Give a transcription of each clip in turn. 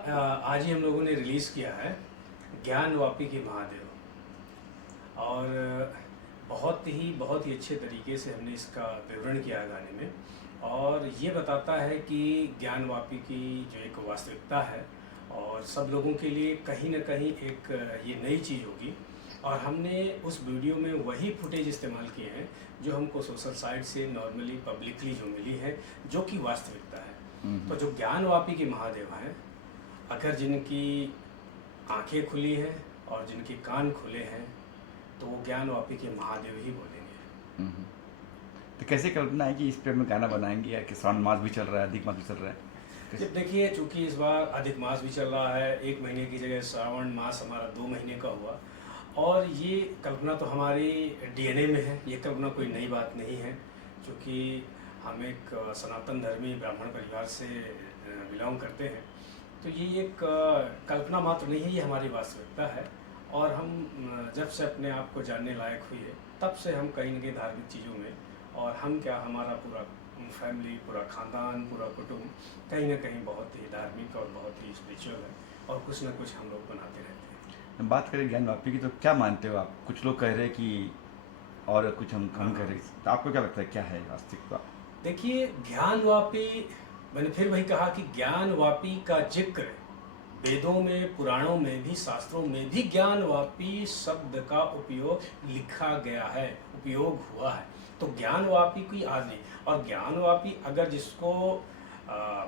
आज ही हम लोगों ने रिलीज़ किया है ज्ञानवापी के महादेव। और बहुत ही अच्छे तरीके से हमने इसका विवरण किया है गाने में। और ये बताता है कि ज्ञानवापी की जो एक वास्तविकता है और सब लोगों के लिए कहीं ना कहीं एक ये नई चीज़ होगी। और हमने उस वीडियो में वही फुटेज इस्तेमाल किए हैं जो हमको सोशल साइट से नॉर्मली पब्लिकली जो मिली है, जो कि वास्तविकता है। तो जो ज्ञानवापी के महादेव हैं, अगर जिनकी आंखें खुली हैं और जिनके कान खुले हैं तो वो ज्ञानवापी के महादेव ही बोलेंगे। तो कैसे कल्पना है कि इस पे हम गाना बनाएंगे या कि श्रावण मास भी चल रहा है, अधिक मास भी चल रहा है? जब देखिए, चूँकि इस बार अधिक मास भी चल रहा है, 1 महीने की जगह श्रावण मास हमारा 2 महीने का हुआ। और ये कल्पना तो हमारी डीएनए में है, ये कल्पना कोई नई बात नहीं है। क्योंकि हम एक सनातन धर्मी ब्राह्मण परिवार से बिलोंग करते हैं, तो ये एक कल्पना मात्र नहीं है, ये हमारी वास्तविकता है। और हम जब से अपने आप को जानने लायक हुए हैं, तब से हम कहीं न कहीं धार्मिक चीज़ों में, और हम क्या, हमारा पूरा फैमिली, पूरा ख़ानदान, पूरा कुटुंब कहीं न कहीं बहुत ही धार्मिक और बहुत ही स्पिरिचुअल है, और कुछ न कुछ हम लोग बनाते रहते हैं। बात करें ज्ञानवापी की, तो क्या मानते हो आप? कुछ लोग कह रहे हैं कि और कुछ हम कह रहे हैं, तो आपको क्या लगता है क्या है वास्तविकता? देखिए, ज्ञानवापी, मैंने फिर वही कहा कि ज्ञानवापी का जिक्र वेदों में, पुराणों में भी, शास्त्रों में भी ज्ञानवापी शब्द का उपयोग लिखा गया है, उपयोग हुआ है। तो ज्ञानवापी की आज नहीं। और ज्ञानवापी अगर जिसको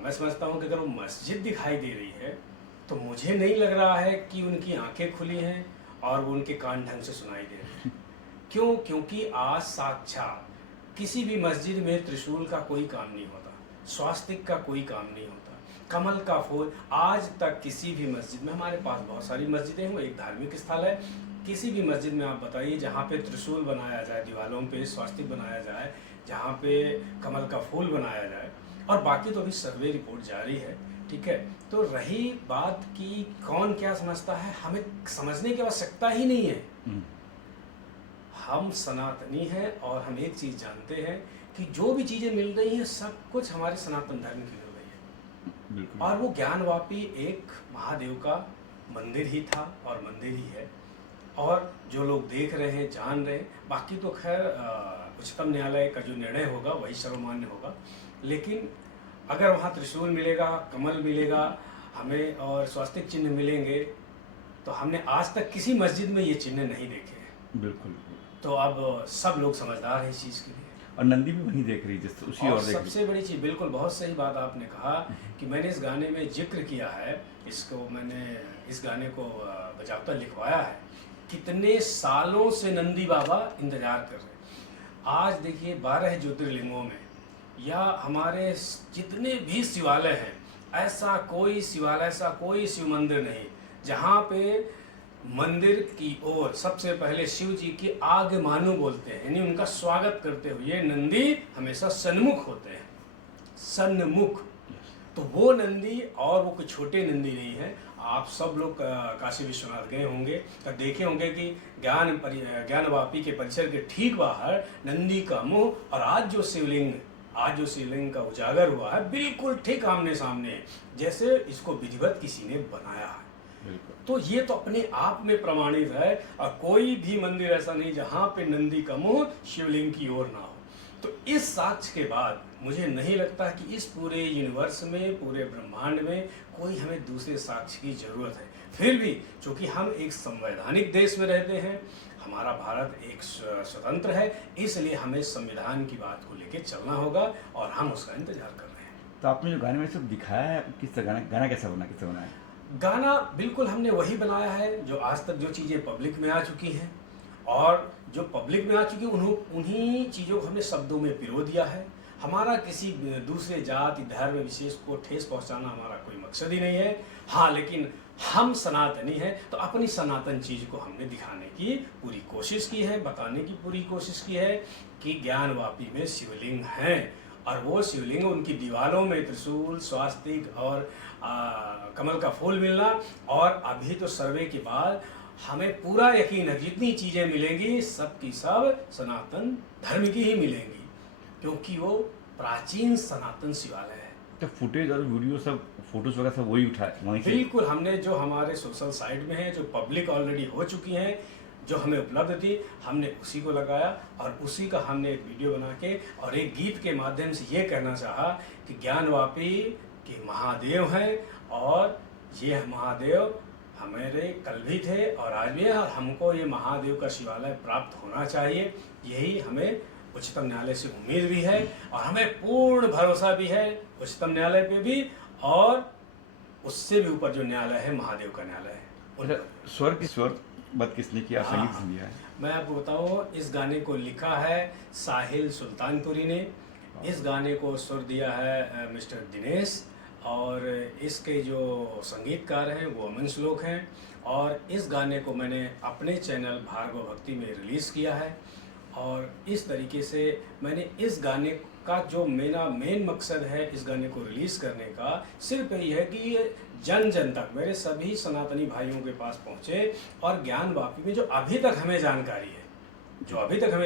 मैं समझता हूँ कि अगर वो मस्जिद दिखाई दे रही है, तो मुझे नहीं लग रहा है कि उनकी आंखें खुली हैं और वो उनके कान ढंग से सुनाई दे रहे हैं। क्यों? क्योंकि आज साक्षात किसी भी मस्जिद में त्रिशूल का कोई काम नहीं होता, स्वास्तिक का कोई काम नहीं होता, कमल का फूल आज तक किसी भी मस्जिद में, हमारे पास बहुत सारी मस्जिदें हैं, वो एक धार्मिक स्थल है, किसी भी मस्जिद में आप बताइए जहाँ पे त्रिशूल बनाया जाए, दीवारों पे स्वास्तिक बनाया जाए, जहाँ पे कमल का फूल बनाया जाए। और बाकी तो अभी सर्वे रिपोर्ट जारी है, ठीक है। तो रही बात की कौन क्या समझता है, हमें समझने की आवश्यकता ही नहीं है। हम सनातनी हैं और हम एक चीज़ जानते हैं कि जो भी चीज़ें मिल रही हैं, सब कुछ हमारे सनातन धर्म की मिल रही है। और वो ज्ञानवापी एक महादेव का मंदिर ही था और मंदिर ही है। और जो लोग देख रहे हैं, जान रहे हैं, बाकी तो खैर उच्चतम न्यायालय का जो निर्णय होगा वही सर्वमान्य होगा। लेकिन अगर वहाँ त्रिशूल मिलेगा, कमल मिलेगा हमें और स्वास्तिक चिन्ह मिलेंगे, तो हमने आज तक किसी मस्जिद में ये चिन्ह नहीं देखे हैं। बिल्कुल। तो अब सब लोग समझदार हैं इस चीज़ के लिए। और नंदी भी वहीं देख रही है, जिस उसी और देख रही। सबसे बड़ी चीज़, बिल्कुल बहुत सही बात आपने कहा कि मैंने इस गाने में जिक्र किया है, इसको मैंने इस गाने को बजावता लिखवाया है। कितने सालों से नंदी बाबा इंतजार कर रहे हैं। आज देखिए, 12 ज्योतिर्लिंगों में या हमारे जितने भी शिवालय हैं, ऐसा कोई शिवालय, ऐसा कोई शिव मंदिर नहीं जहाँ पे मंदिर की ओर सबसे पहले शिव जी की आगमानु बोलते हैं, यानी उनका स्वागत करते हुए नंदी हमेशा सन्मुख होते हैं, सन्मुख। तो वो नंदी, और वो कोई छोटे नंदी नहीं है। आप सब लोग काशी विश्वनाथ गए होंगे तो देखे होंगे कि ज्ञानवापी के परिसर के ठीक बाहर नंदी का मुंह, और आज जो शिवलिंग का उजागर हुआ है, बिल्कुल ठीक आमने सामने है, जैसे इसको विधिवत किसी ने बनाया है। तो ये तो अपने आप में प्रमाणित है, और कोई भी मंदिर ऐसा नहीं जहाँ पे नंदी का मुंह शिवलिंग की ओर ना हो। तो इस साक्ष्य के बाद मुझे नहीं लगता कि इस पूरे यूनिवर्स में, पूरे ब्रह्मांड में कोई हमें दूसरे साक्ष्य की जरूरत है। फिर भी चूंकि हम एक संवैधानिक देश में रहते हैं, हमारा भारत एक स्वतंत्र है, इसलिए हमें संविधान की बात को लेकर चलना होगा, और हम उसका इंतजार कर रहे हैं। तो आपने जो गाने में सब दिखाया है, किस तरह गाना कैसा बना, किससे बना है? गाना बिल्कुल हमने वही बनाया है जो आज तक जो चीज़ें पब्लिक में आ चुकी हैं, और जो पब्लिक में आ चुकी उन्हीं चीज़ों को हमने शब्दों में पिरो दिया है। हमारा किसी दूसरे जाति धर्म विशेष को ठेस पहुंचाना हमारा कोई मकसद ही नहीं है। हाँ, लेकिन हम सनातनी हैं, तो अपनी सनातन चीज़ को हमने दिखाने की पूरी कोशिश की है, बताने की पूरी कोशिश की है कि ज्ञानवापी में शिवलिंग हैं, और वो शिवलिंग, उनकी दीवारों में त्रिशूल, स्वास्तिक और कमल का फूल मिलना। और अभी तो सर्वे के बाद हमें पूरा यकीन है जितनी चीज़ें मिलेंगी सब की सब सनातन धर्म की ही मिलेंगी, क्योंकि वो प्राचीन सनातन शिवालय है। तो फुटेज और वीडियो सब फोटोज वगैरह सब वही उठाए वहीं से? बिल्कुल, हमने जो हमारे सोशल साइट में है, जो पब्लिक ऑलरेडी हो चुकी हैं, जो हमें उपलब्ध थी, हमने उसी को लगाया और उसी का हमने एक वीडियो बना के और एक गीत के माध्यम से ये कहना चाहा कि ज्ञानवापी के महादेव हैं और ये महादेव हमारे कल भी थे और आज भी है और हमको ये महादेव का शिवालय प्राप्त होना चाहिए। यही हमें उच्चतम न्यायालय से उम्मीद भी है और हमें पूर्ण भरोसा भी है उच्चतम न्यायालय पे भी और उससे भी ऊपर जो न्यायालय है महादेव का न्यायालय है। स्वर बात किसने किया, संगीत किसने दिया है? मैं आपको बताऊँ, इस गाने को लिखा है साहिल सुल्तानपुरी ने, इस गाने को स्वर दिया है मिस्टर दिनेश और इसके जो संगीतकार हैं वो अमन श्लोक हैं और इस गाने को मैंने अपने चैनल भार्गव भक्ति में रिलीज़ किया है। और इस तरीके से मैंने इस गाने का जो मेरा मेन मकसद है इस गाने को रिलीज़ करने का सिर्फ यही है कि ये जन जन तक मेरे सभी सनातनी भाइयों के पास पहुँचे और ज्ञानवापी में जो अभी तक हमें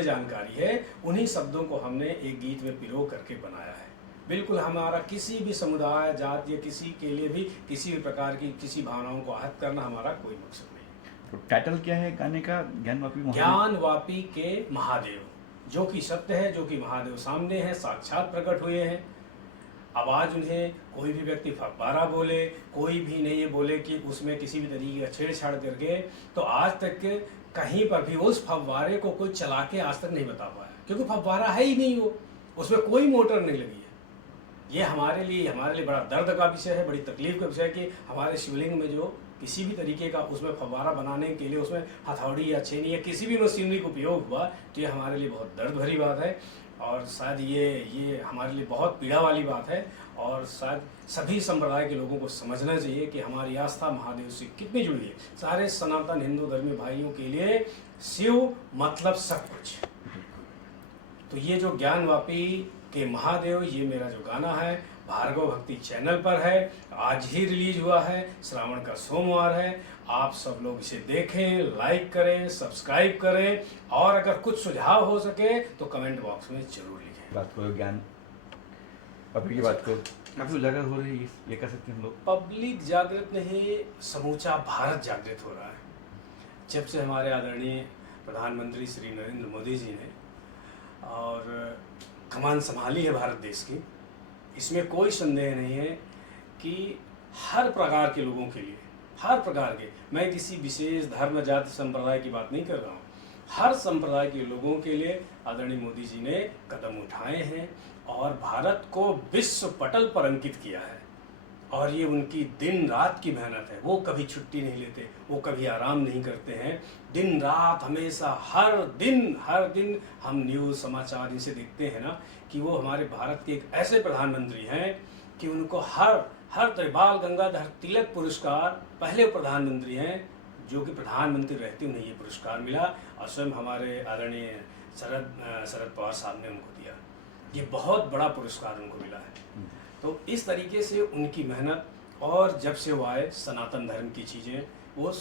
जानकारी है उन्हीं शब्दों को हमने एक गीत में पिरो करके बनाया है। बिल्कुल हमारा किसी भी समुदाय जात या किसी के लिए भी किसी भी प्रकार की किसी भावनाओं को आहत करना हमारा कोई मकसद नहीं है। तो टाइटल क्या है गाने का? ज्ञानवापी के महादेव, जो कि सत्य है, जो कि महादेव सामने है, साक्षात प्रकट हुए हैं। अब आज उन्हें कोई भी व्यक्ति फव्वारा बोले, कोई भी नहीं ये बोले कि उसमें किसी भी तरीके का छेड़छाड़ करके, तो आज तक के कहीं पर भी उस फव्वारे को कोई चला के आज तक नहीं बता पाया, क्योंकि फव्वारा है ही नहीं, वो उसमें कोई मोटर नहीं लगी है। ये हमारे लिए बड़ा दर्द का विषय है, बड़ी तकलीफ का विषय है कि हमारे शिवलिंग में जो किसी भी तरीके का उसमें फव्वारा बनाने के लिए उसमें हथौड़ी या छेनी या किसी भी मशीनरी का उपयोग हुआ, तो ये हमारे लिए बहुत दर्द भरी बात है और शायद ये हमारे लिए बहुत पीड़ा वाली बात है। और शायद सभी संप्रदाय के लोगों को समझना चाहिए कि हमारी आस्था महादेव से कितनी जुड़ी है। सारे सनातन हिंदू धर्मी भाइयों के लिए शिव मतलब सब कुछ। तो ये जो ज्ञानवापी के महादेव, ये मेरा जो गाना है भार्गव भक्ति चैनल पर है, आज ही रिलीज हुआ है, श्रावण का सोमवार है। आप सब लोग इसे देखें, लाइक करें, सब्सक्राइब करें और अगर कुछ सुझाव हो सके तो कमेंट बॉक्स में जरूर लिखें। बात करो ज्ञान पब्लिक की बात करो, काफी उजागर हो रही है, ये कह सकते हैं हम लोग। पब्लिक जागृत नहीं, समूचा भारत जागृत हो रहा है। जब से हमारे आदरणीय प्रधानमंत्री श्री नरेंद्र मोदी जी ने और कमान संभाली है भारत देश की, इसमें कोई संदेह नहीं है कि हर प्रकार के लोगों के लिए, हर प्रकार के, मैं किसी विशेष धर्म जाति संप्रदाय की बात नहीं कर रहा हूँ, हर संप्रदाय के लोगों के लिए आदरणीय मोदी जी ने कदम उठाए हैं और भारत को विश्व पटल पर अंकित किया है। और ये उनकी दिन रात की मेहनत है, वो कभी छुट्टी नहीं लेते, वो कभी आराम नहीं करते हैं, दिन रात हमेशा हर दिन हम न्यूज़ समाचार इनसे देखते हैं ना कि वो हमारे भारत के एक ऐसे प्रधानमंत्री हैं कि उनको हर बाल गंगाधर तिलक पुरस्कार पहले प्रधानमंत्री हैं जो कि प्रधानमंत्री रहते उन्हें ये पुरस्कार मिला और स्वयं हमारे आदरणीय शरद पवार साहब ने उनको दिया। ये बहुत बड़ा पुरस्कार उनको मिला है। तो इस तरीके से उनकी मेहनत, और जब से वो आए सनातन धर्म की चीज़ें, वो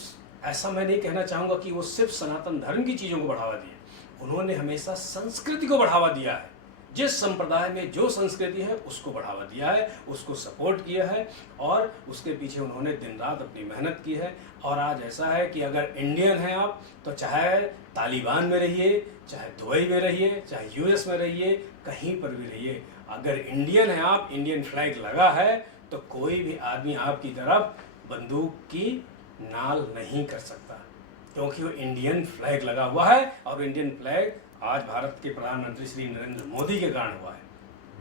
ऐसा मैं नहीं कहना चाहूँगा कि वो सिर्फ सनातन धर्म की चीज़ों को बढ़ावा दिए, उन्होंने हमेशा संस्कृति को बढ़ावा दिया है। जिस संप्रदाय में जो संस्कृति है उसको बढ़ावा दिया है, उसको सपोर्ट किया है और उसके पीछे उन्होंने दिन रात अपनी मेहनत की है। और आज ऐसा है कि अगर इंडियन हैं आप, तो चाहे तालिबान में रहिए, चाहे दुबई में रहिए, चाहे यूएस में रहिए, कहीं पर भी रहिए, अगर इंडियन हैं आप, इंडियन फ्लैग लगा है, तो कोई भी आदमी आपकी तरफ बंदूक की नाल नहीं कर सकता, क्योंकि वो इंडियन फ्लैग लगा हुआ है। और इंडियन फ्लैग आज भारत के प्रधानमंत्री श्री नरेंद्र मोदी के कारण हुआ है।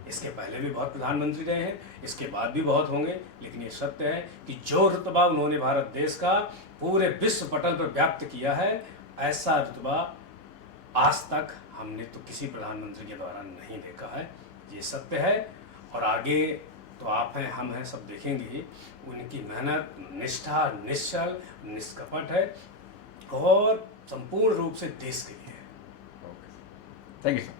इसके पहले भी बहुत प्रधानमंत्री रहे हैं, इसके बाद भी बहुत होंगे, लेकिन ये सत्य है कि जो रुतबा उन्होंने भारत देश का पूरे विश्व पटल पर व्याप्त किया है, ऐसा रुतबा आज तक हमने तो किसी प्रधानमंत्री के द्वारा नहीं देखा है। ये सत्य है और आगे तो आप हैं, हम हैं, सब देखेंगे। उनकी मेहनत, निष्ठा, निश्चल, निष्कपट है और संपूर्ण रूप से देश के लिए है। Thank you sir.